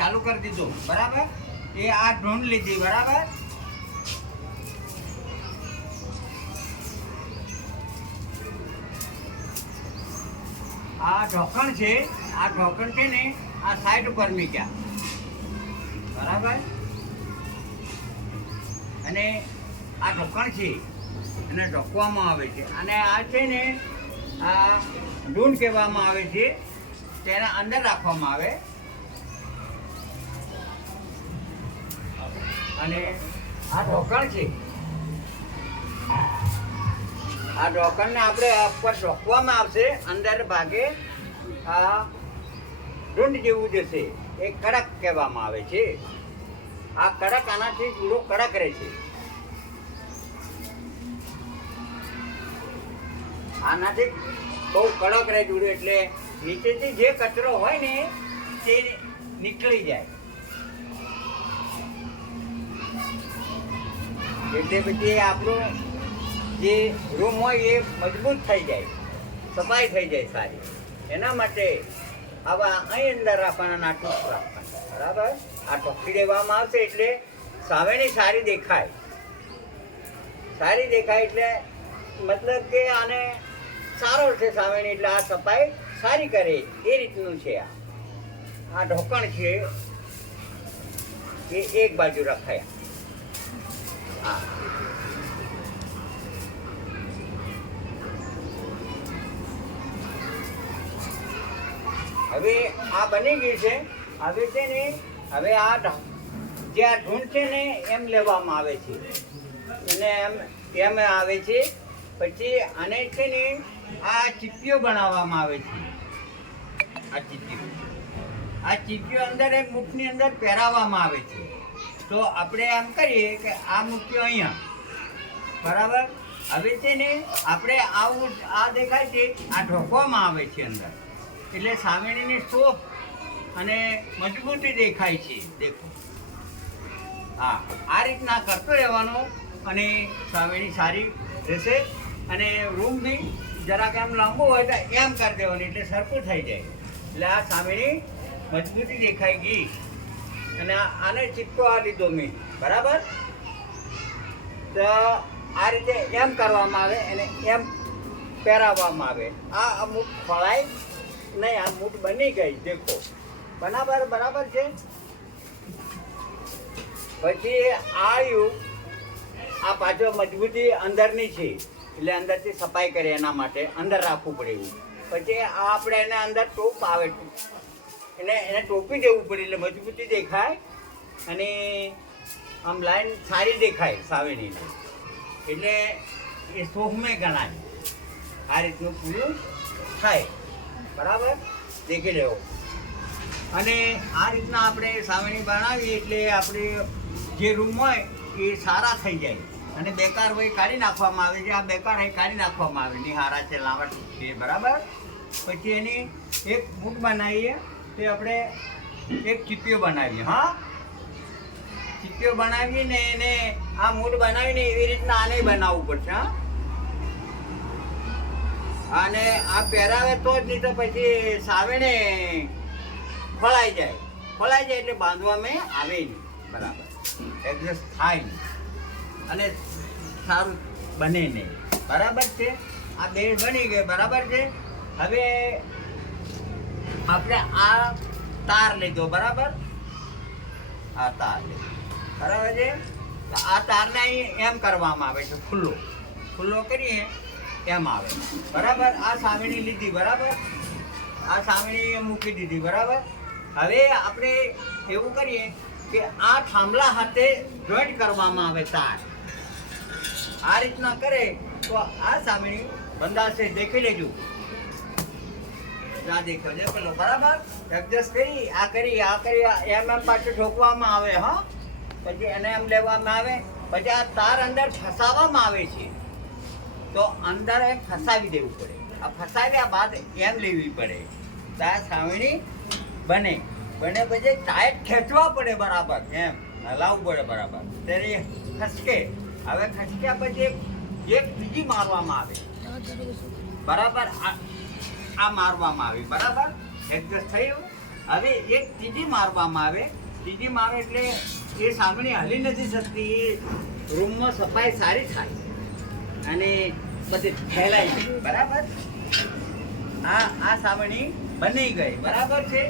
ચાલુ કરી દીધું બરાબર. એ આ ઢૂંઢ લીધી બરાબર. આ ઢોકણ છે, આ ઢોકણ છે ને આ સાઈડ ઉપર મૂક્યા બરાબર. અને આ ઢોકણ છે એને ઢોકવામાં આવે છે. અને આ છે ને આ ઢૂંઢ કહેવામાં આવે છે, તેના અંદર રાખવામાં આવે. અને આ ઢોકણ છે, આ ઢોકણને આપણે ઉપર ઢોકવામાં આવશે. અંદર ભાગે આ ઢૂંઢ જેવું જશે, એ કડક કહેવામાં આવે છે. આ કડક, આનાથી ચૂડો કડક રહે છે. આનાથી બહુ કડક રહે ચૂડો, એટલે નીચેથી જે કચરો હોય ને તે નીકળી જાય. એટલે પછી આપણું જે રૂમ હોય એ મજબૂત થઈ જાય, સફાઈ થઈ જાય સારી. એના માટે આવા અહીં અંદર રાખવાના, નાટું રાખવાના બરાબર. આ ઢોકી દેવામાં આવશે એટલે સાવેણી સારી દેખાય. સારી દેખાય એટલે મતલબ કે આને સારો છે સાવેણી, એટલે આ સફાઈ સારી કરે એ રીતનું છે. આ ઢોકણ છે એ એક બાજુ રખાયા. હા, હવે આ બની ગઈ છે. હવે છે ને હવે આ જે આ ઢૂંઢ છે ને એમ લેવામાં આવે છે, અને એમ આવે છે. પછી આને છે ને આ ચીપીઓ બનાવવામાં આવે છે. આ ચીપીઓ અંદર એક મુઠની અંદર પહેરાવવામાં આવે છે. તો આપણે એમ કરીએ કે આ મૂક્યો અહીંયા બરાબર. હવે છે ને આપણે આવું આ દેખાય છે, આ ઢોકવામાં આવે છે અંદર, એટલે સામેણીની સોફ અને મજબૂતી દેખાય છે. દેખો, હા, આ રીતના કરતો રહેવાનું અને સામેણી સારી રહેશે. અને રૂમ બી જરાક એમ લાંબો હોય તો એમ કરી દેવાનું, એટલે સરખું થઈ જાય. એટલે આ સામેણી મજબૂતી દેખાઈ ગઈ. અને આને ચીપકો આ લીધો મેં બરાબર. તો આ રીતે એમ કરવામાં આવે અને એમ પહેરાવવામાં આવે. આ અમુક ખોળાય નહીં, આ મૂઠ બની ગઈ. દેખો બરાબર બરાબર છે. પછી આ પાછો મજબૂતી અંદરની છે, એટલે અંદરથી સફાઈ કરે એના માટે અંદર રાખવું પડે એવું. પછી આ આપણે એને અંદર ટોપ આવે, એને ટોપી દેવું પડે એટલે મજબૂતી દેખાય અને આમ લાઈન સારી દેખાય સાવેણીની, એટલે એ શોભમે ગણાય. આ રીતનું પૂરું થાય બરાબર. દેખી લેવો. અને આ રીતના આપણે સાવેણી બનાવીએ એટલે આપણે જે રૂમ હોય એ સારા થઈ જાય. અને બેકાર હોય કાઢી નાખવામાં આવે છે. આ બેકાર હોય કાઢી નાખવામાં આવે, નિહારા છે, લાવટ છે બરાબર. પછી એની એક મૂઠ બનાવીએ તે આપણે એક ચીપીઓ બનાવીએ. હા, ચીપીઓ બનાવીને એને આ મૂઠ બનાવીને એવી રીતના આને બનાવવું પડશે. હા, અને આ પહેરાવે તો જ, નહીં તો પછી સાવેણે ખોલાઈ જાય. ખોલાઈ જાય એટલે બાંધવામાં આવે નહીં બરાબર, એડજસ્ટ થાય નહીં અને સારું બને નહીં બરાબર છે. આ બે બની ગઈ બરાબર છે. હવે આપણે આ તાર લીધો બરાબર. આ તાર લીધો બરાબર છે. આ તારને અહીં એમ કરવામાં આવે છે, ખુલ્લો ખુલ્લો કરીએ એમ આવે બરાબર. આ સાવેણી લીધી બરાબર. આ સાવેણી મૂકી દીધી બરાબર. હવે આપણે એવું કરીએ કે આ થાંભલા હાથે જોઈન્ટ કરવામાં આવે તાર. આ રીતના કરે તો આ સામેણી બંધાશે. દેખી લેજો, આ દેખો છે પેલો બરાબર. એડજસ્ટ કરી એમ પાછું ઠોકવામાં આવે. હા, પછી એને એમ લેવામાં આવે. પછી આ તાર અંદર ફસાવવામાં આવે છે, તો અંદર એમ ફસાવી દેવું પડે. આ ફસાવ્યા બાદ એમ લેવી પડે તો આ સામેણી બને. પછી ટાઈટ ખેંચવા પડે બરાબર, એમ હલાવવું પડે બરાબર, ત્યારે ખસકે. હવે ખસક્યા પછી એક બીજી મારવામાં આવે બરાબર. આ મારવામાં આવી બરાબર. એડજસ્ટ થયું. હવે એક ત્રીજી મારવામાં આવે. ત્રીજી મારો એટલે એ સામણી હલી નથી શકતી, એ રૂમમાં સફાઈ સારી થાય અને બધી ફેલાઈ ગઈ. બરાબર, આ સામણી બની ગઈ. બરાબર છે.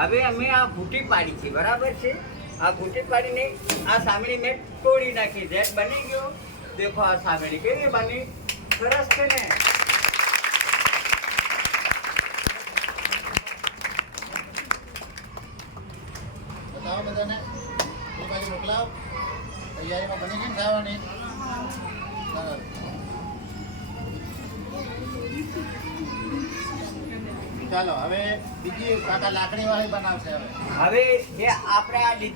હવે અમે આ ફૂટી પાડી છે. બરાબર છે. આ ફૂટી પાડીને આ સામણી મેં તોડી નાખી. જેટ બની ગયો. દેખો આ સામણી કેવી બની, સરસ છે ને. બતાવો બધાને, એ બાજુ મોકલાવો. તૈયારીમાં બની ગઈ ને ખાવાની? સરસ. ચાલો હવે બીજી કાકા લાકડી વાળી બનાવશે. હવે હવે જે આપણે આ લીધું